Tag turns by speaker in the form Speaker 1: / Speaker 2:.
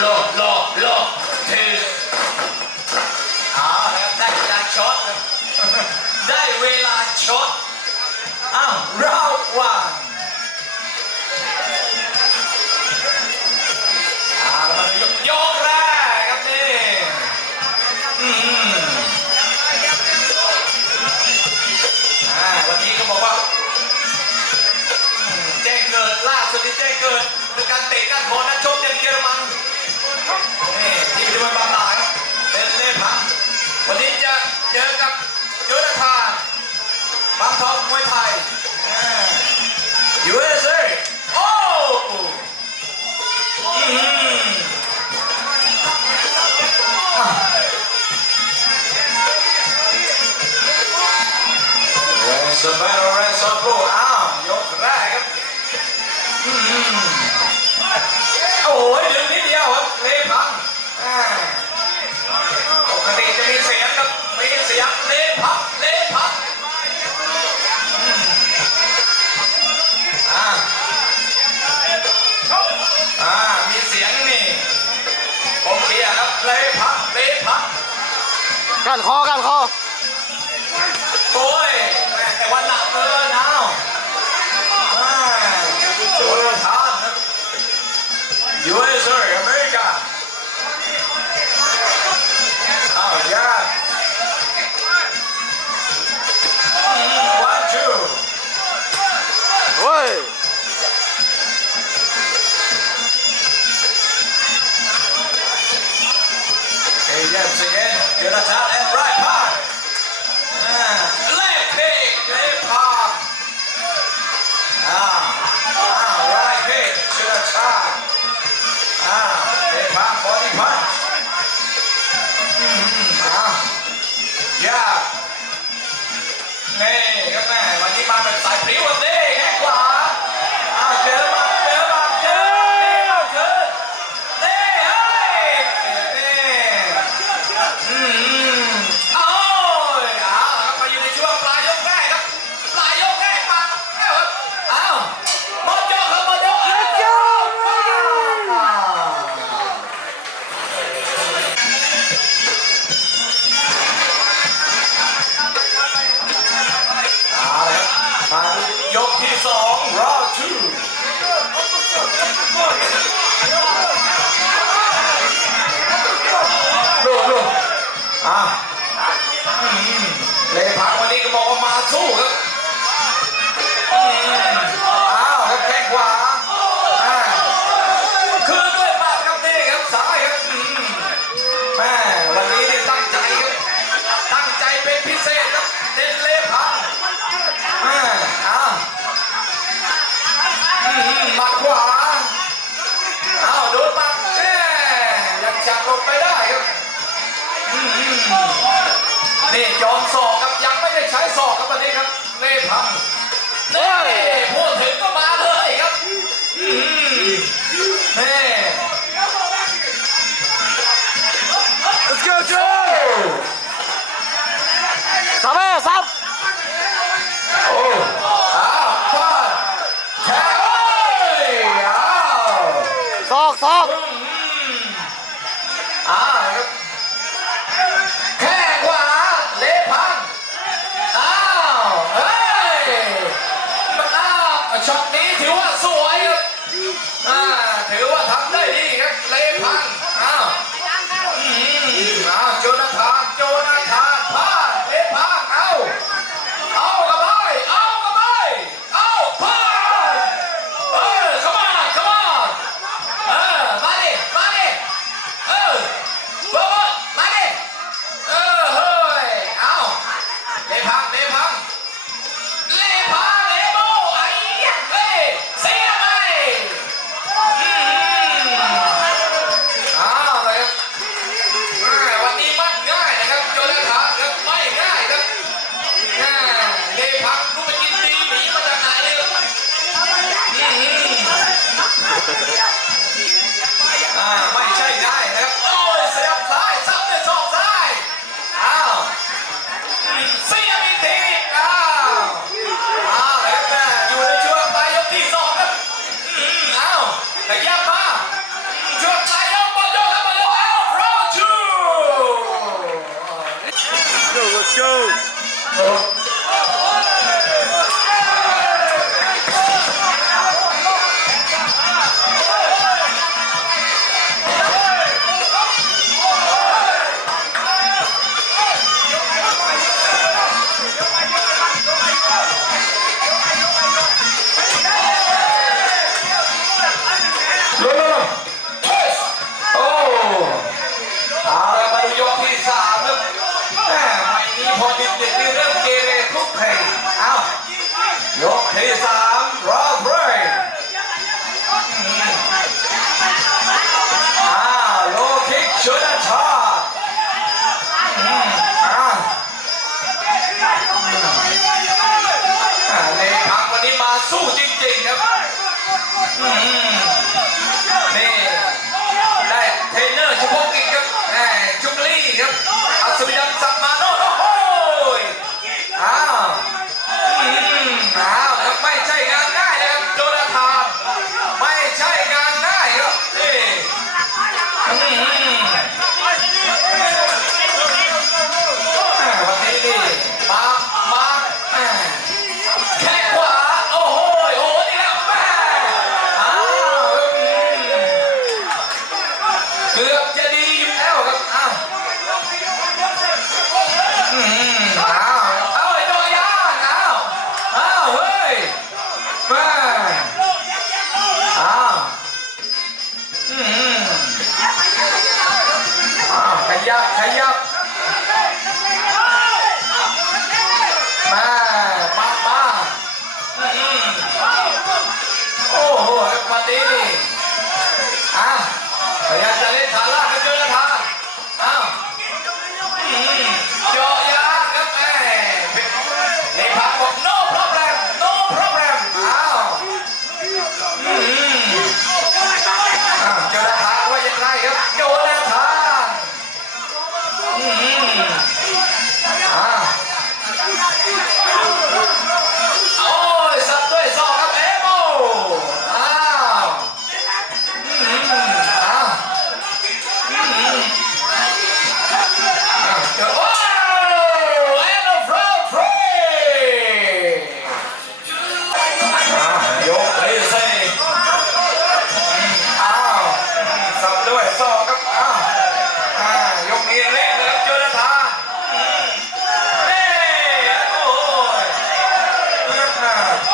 Speaker 1: โลโลหลคือเอาครับได้เวลาช็อต ได้เวลาช็อต อ้าว วครับเละพังปกติจะมีเสียงครับมีเสียงเละพับเละพับอ่ามีเสียงนี่ผมเชียร์ครับพับเละพับ
Speaker 2: กันคอกันคอ
Speaker 1: โอ้ยแแต่วันหนักเลยนะอ้าวอ่าโดนทานรับย้
Speaker 2: ย
Speaker 1: นี่ครับแม่วันนี้มาเป็นสายพริ้ว ยกที่สองรอบทูลูกลูกอะเลยพักวันนี้ก็บอกว่ามาสู้ครับ God. นี่ได้เทรนเนอร์เฉพาะกิจครับแหมจุกลี่ครับอัศวินดำสัมมา ยับขยับมามามาโอ้โหวันนี้นี่อะพยายามจะเล่นฐานล่างกันเจอแล้วทางอ้าว Bernardo.